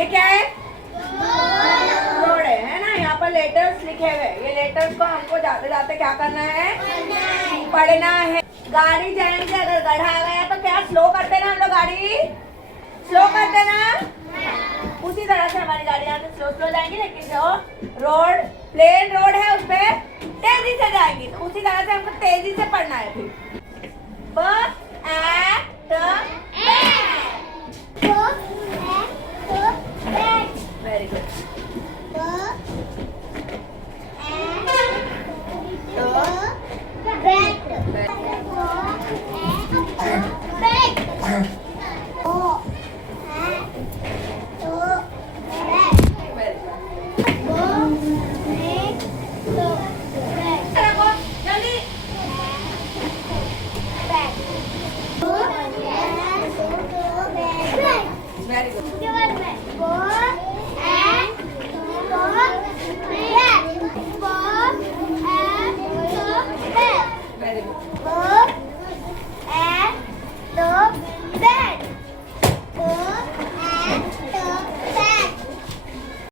ये क्या है? रोड है ना। यहाँ पर लेटर्स लिखे हुए, ये लेटर्स को हमको जाते जाते क्या करना है? पढ़ना है। गाड़ी जाएंगे, अगर गड्ढा आ गया तो क्या स्लो करते ना हम लोग? गाड़ी स्लो करते ना। उसी तरह से हमारी गाड़ी यहाँ से स्लो स्लो जाएंगी, लेकिन जो रोड प्लेन रोड है उस पर तेजी से जाएंगी। तो उसी तरह से हमको तेजी से पढ़ना है। फिर